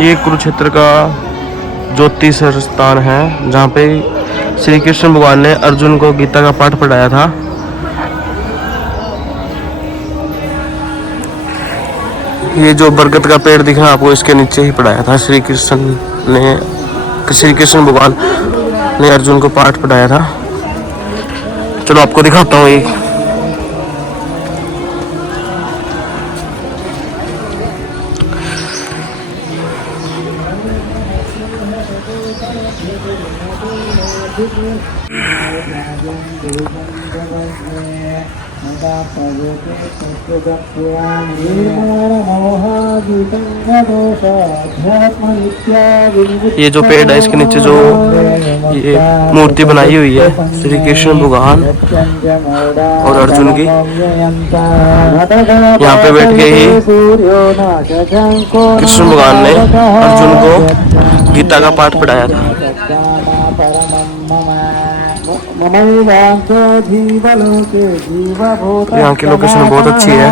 ये कुरुक्षेत्र का ज्योतिष स्थान है जहाँ पे श्री कृष्ण भगवान ने अर्जुन को गीता का पाठ पढ़ाया था। ये जो बरगद का पेड़ दिख रहा है आपको, इसके नीचे ही पढ़ाया था श्री कृष्ण भगवान ने अर्जुन को पाठ पढ़ाया था। चलो आपको दिखाता हूँ एक। ये जो पेड़ है इसके नीचे जो ये मूर्ति बनाई हुई है श्री कृष्ण भगवान और अर्जुन की, यहाँ पे बैठ के ही कृष्ण भगवान ने अर्जुन को गीता का पाठ पढ़ाया था। यहाँ की लोकेशन बहुत अच्छी है।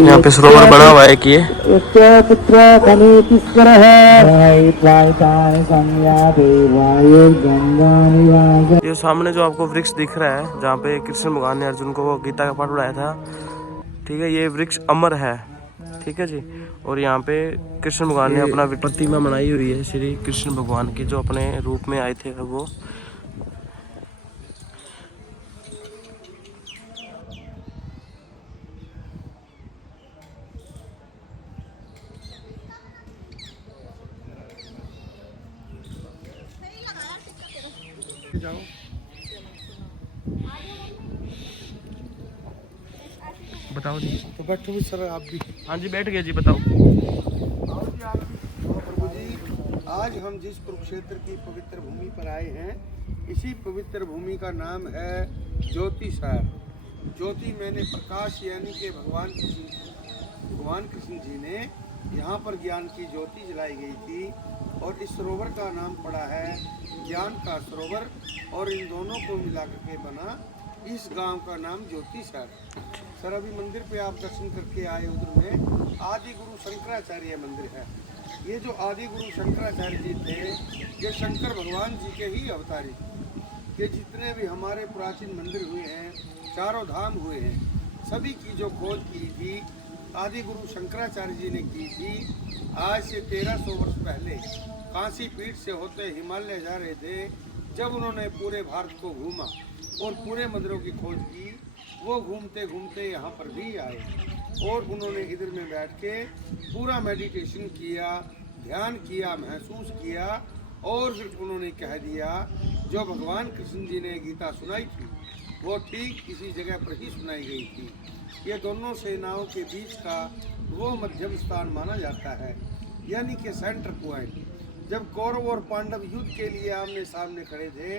यहाँ पे सरोवर बना हुआ है कि ये सामने जो आपको वृक्ष दिख रहा है जहाँ पे कृष्ण भगवान ने अर्जुन को गीता का पाठ पढ़ाया था, ठीक है, ये वृक्ष अमर है, ठीक है जी। और यहाँ पे कृष्ण भगवान ने अपना प्रतिमा बनाई हुई है श्री कृष्ण भगवान की, जो अपने रूप में आए थे वो। बताओ जी। तो बैठो भी सर आप भी। हाँ जी बैठ गए जी, बताओ। प्रभु जी, आज हम जिस कुरुक्षेत्र की पवित्र भूमि पर आए हैं, इसी पवित्र भूमि का नाम है ज्योति शहर। ज्योति मैंने प्रकाश, यानी कि भगवान कृष्ण जी ने यहाँ पर ज्ञान की ज्योति जलाई गई थी, और इस सरोवर का नाम पड़ा है ज्ञान का सरोवर, और इन दोनों को मिलाकर के बना इस गांव का नाम ज्योति शहर। सर अभी मंदिर पे आप दर्शन करके आए, उधर में आदि गुरु शंकराचार्य मंदिर है। ये जो आदि गुरु शंकराचार्य जी थे, ये शंकर भगवान जी के ही अवतारी थे। ये जितने भी हमारे प्राचीन मंदिर हुए हैं, चारों धाम हुए हैं, सभी की जो खोज की थी आदि गुरु शंकराचार्य जी ने की थी। आज से 1300 वर्ष पहले काशी पीठ से होते हिमालय जा रहे थे, जब उन्होंने पूरे भारत को घूमा और पूरे मंदिरों की खोज की, वो घूमते घूमते यहाँ पर भी आए और उन्होंने इधर में बैठ के पूरा मेडिटेशन किया, ध्यान किया, महसूस किया, और फिर उन्होंने कह दिया जो भगवान कृष्ण जी ने गीता सुनाई थी वो ठीक इसी जगह पर ही सुनाई गई थी। ये दोनों सेनाओं के बीच का वो मध्यम स्थान माना जाता है, यानी कि सेंटर पॉइंट। जब कौरव और पांडव युद्ध के लिए आमने सामने खड़े थे,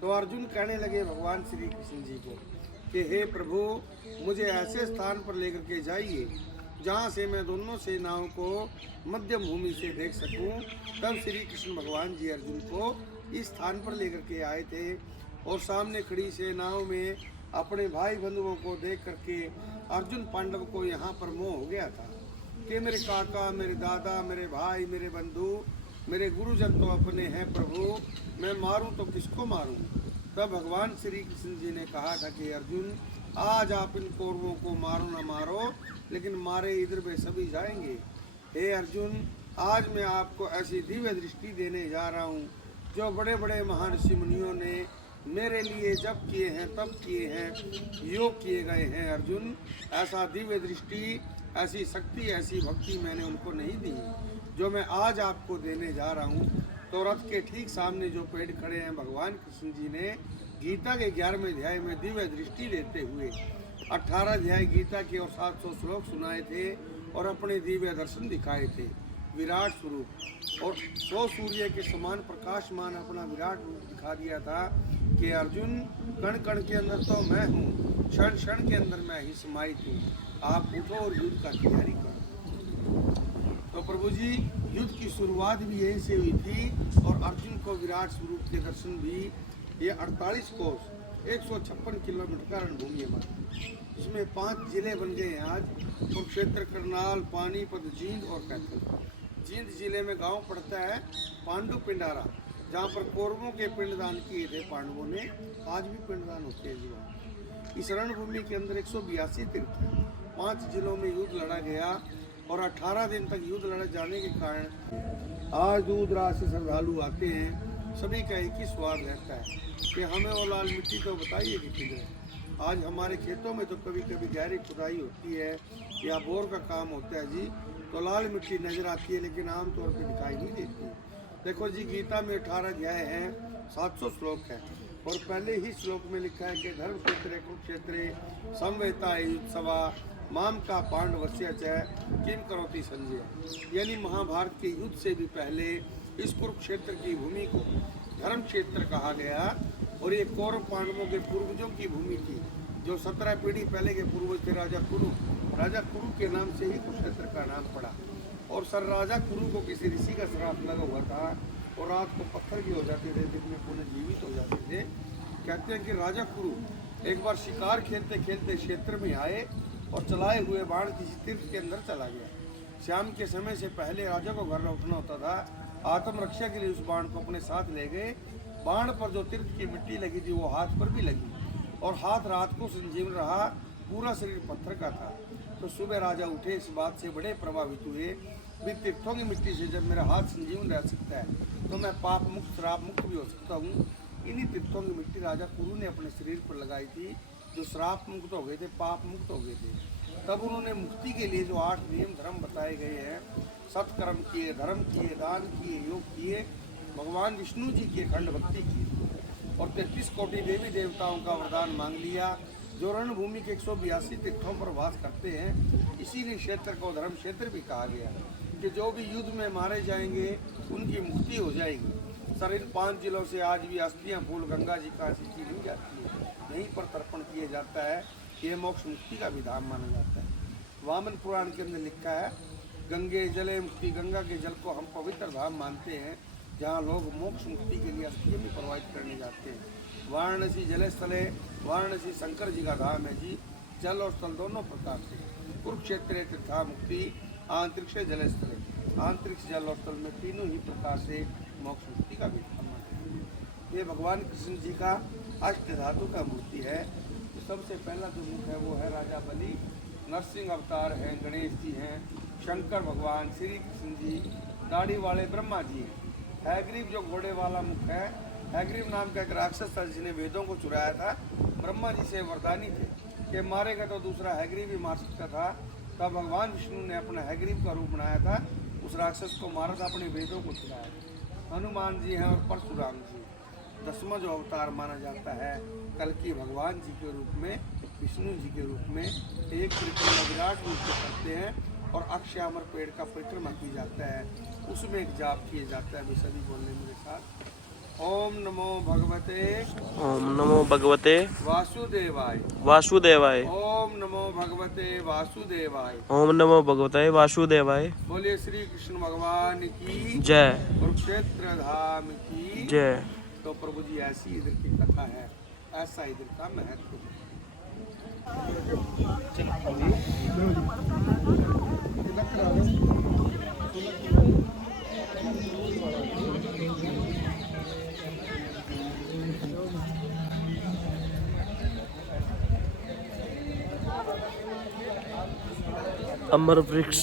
तो अर्जुन कहने लगे भगवान श्री कृष्ण जी को कि हे प्रभु, मुझे ऐसे स्थान पर लेकर के जाइए जहाँ से मैं दोनों सेनाओं को मध्यम भूमि से देख सकूं। तब श्री कृष्ण भगवान जी अर्जुन को इस स्थान पर लेकर के आए थे, और सामने खड़ी सेनाओं में अपने भाई बंधुओं को देख करके अर्जुन पांडव को यहाँ पर मोह हो गया था कि मेरे काका, मेरे दादा, मेरे भाई, मेरे बंधु, मेरे गुरुजन तो अपने हैं प्रभु, मैं मारूं तो किसको मारूं। तब भगवान श्री कृष्ण जी ने कहा था कि अर्जुन, आज आप इन कौरवों को मारो ना मारो, लेकिन मारे इधर में सभी जाएंगे। हे अर्जुन, आज मैं आपको ऐसी दिव्य दृष्टि देने जा रहा हूँ जो बड़े बड़े महान ऋषि मुनियों ने मेरे लिए जप किए हैं, तप किए हैं, योग किए गए हैं। अर्जुन, ऐसा दिव्य दृष्टि, ऐसी शक्ति, ऐसी भक्ति मैंने उनको नहीं दी जो मैं आज आपको देने जा रहा हूँ। तो रथ के ठीक सामने जो पेड़ खड़े हैं, भगवान कृष्ण जी ने गीता के 11वें अध्याय में दिव्य दृष्टि देते हुए 18 अध्याय गीता के और 700 श्लोक सुनाए थे और अपने दिव्य दर्शन दिखाए थे, विराट स्वरूप, और 100 सूर्य के समान प्रकाशमान अपना विराट रूप दिखा दिया था कि अर्जुन, कण कण के अंदर तो मैं हूँ, क्षण क्षण के अंदर मैं ही समाहित हूँ, आप उठो और युद्ध का तैयारी करो। तो प्रभु जी, युद्ध की शुरुआत भी यहीं से हुई थी, और अर्जुन को विराट स्वरूप के दर्शन भी ये 48 कोस 156 किलोमीटर का रणभूमि है हमारी, इसमें 5 जिले बन गए हैं आज, कुरुक्षेत्र, करनाल, पानीपत, जींद और कैथल। जींद जिले में गांव पड़ता है पांडु पिंडारा, जहाँ पर कौरवों के पिंडदान किए थे पांडवों ने, आज भी पिंडदान होते हैं जी वहाँ। इस रणभूमि के अंदर 182 तीर्थ हैं, 5 जिलों में युद्ध लड़ा गया और 18 दिन तक युद्ध लड़े जाने के कारण आज दूर दराज से श्रद्धालु आते हैं। सभी का एक ही स्वाद रहता है कि हमें वो लाल मिट्टी तो बताइए कि किधर। आज हमारे खेतों में तो कभी कभी गहरी खुदाई होती है या बोर का काम होता है जी, तो लाल मिट्टी नजर आती है, लेकिन आमतौर पर दिखाई नहीं देती। देखो जी, गीता में 18 अध्याय हैं, 700 श्लोक है, और पहले ही श्लोक में लिखा है कि धर्म क्षेत्रे कुरुक्षेत्रे समवेता युत्सवा माम का पांडवस्य च किम करोति संजय। यानी महाभारत के युद्ध से भी पहले इस कुरुक्षेत्र की भूमि को धर्म क्षेत्र कहा गया, और ये कौरव पांडवों के पूर्वजों की भूमि थी, जो 17 पीढ़ी पहले के पूर्वज थे राजा कुरु के नाम से ही कुरुक्षेत्र का नाम पड़ा। और सर राजा कुरु को किसी ऋषि का श्राप लगा हुआ था, और रात को पत्थर भी हो जाते थे, दिन में पुनः जीवित हो जाते थे। कहते हैं कि राजा कुरु एक बार शिकार खेलते खेलते क्षेत्र में आए और चलाए हुए बाण किसी तीर्थ के अंदर चला गया। शाम के समय से पहले राजा को घर लौटना होता था, आत्मरक्षा के लिए उस बाण को अपने साथ ले गए। बाण पर जो तीर्थ की मिट्टी लगी थी वो हाथ पर भी लगी, और हाथ रात को संजीवन रहा, पूरा शरीर पत्थर का था। तो सुबह राजा उठे, इस बात से बड़े प्रभावित हुए, भी तीर्थों की मिट्टी से जब मेरा हाथ संजीवन रह सकता है तो मैं पाप मुक्त श्राप मुक्त भी हो सकता हूँ। इन्हीं तीर्थों की मिट्टी राजा कुरु ने अपने शरीर पर लगाई थी, जो श्राप मुक्त हो गए थे, पाप मुक्त हो गए थे। तब उन्होंने मुक्ति के लिए जो 8 नियम धर्म बताए गए हैं, सत्कर्म किए, धर्म किए, दान किए, योग किए, भगवान विष्णु जी की अखंड भक्ति की, और 33 कोटि देवी देवताओं का वरदान मांग लिया, जो रणभूमि के 182 तीर्थों पर वास करते हैं। इसीलिए क्षेत्र को धर्म क्षेत्र भी कहा गया, कि जो भी युद्ध में मारे जाएंगे उनकी मुक्ति हो जाएगी। सर इन 5 जिलों से आज भी अस्थियां फूल गंगा जी का सिंची नहीं जाती है, यहीं पर तर्पण किया जाता है। ये मोक्ष मुक्ति का भी धाम माना जाता है। वामन पुराण के अंदर लिखा है, गंगे जले मुक्ति, गंगा के जल को हम पवित्र धाम मानते हैं, जहाँ लोग मोक्ष मुक्ति के लिए अस्थियां भी प्रवाहित करने जाते हैं। वाराणसी जल स्थले, वाराणसी शंकर जी का धाम है जी, जल और स्थल दोनों प्रकार से। कुरुक्षेत्र तीर्था मुक्ति, आंतरिक्ष जल स्थले, आंतरिक्ष जल और स्थल में तीनों ही प्रकार से मोक्ष मुक्ति का भी धाम है। ये भगवान कृष्ण जी का अष्ट धातु का मूर्ति है। सबसे पहला जो मुख है वो है राजा बलि, नरसिंह अवतार हैं, गणेश जी हैं, शंकर भगवान, श्री कृष्ण जी, दाढ़ी वाले ब्रह्मा जी। हैग्रीव जो घोड़े वाला मुख है, हैग्रीव नाम का एक राक्षस था जिसने वेदों को चुराया था, ब्रह्मा जी से वरदानी थे कि मारेगा तो दूसरा हैग्रीव ही मार सकता था। तब भगवान विष्णु ने अपना हैग्रीव का रूप बनाया था, उस राक्षस को मारा था, अपने वेदों को चुराया। हनुमान जी हैं और परशुराम जी। 10वां जो अवतार माना जाता है, कल्कि भगवान जी के रूप में, विष्णु जी के रूप में एक परिक्रमा विराट रूप से करते हैं, और अक्षयामर पेड़ का परिक्रमा की जाता है, उसमें एक जाप किया जाता है। वे सभी बोलने मेरे साथ, ओम नमो भगवते, ओम नमो भगवते वासुदेवाय, वासुदेवाय, ओम नमो भगवते वासुदेवाय, ओम नमो भगवते वासुदेवाय। बोलिए श्री कृष्ण भगवान की जय, कुरुक्षेत्र धाम की जय। तो प्रभु जी ऐसी इधर की कथा है, ऐसा इधर का महत्व है। अमर वृक्ष।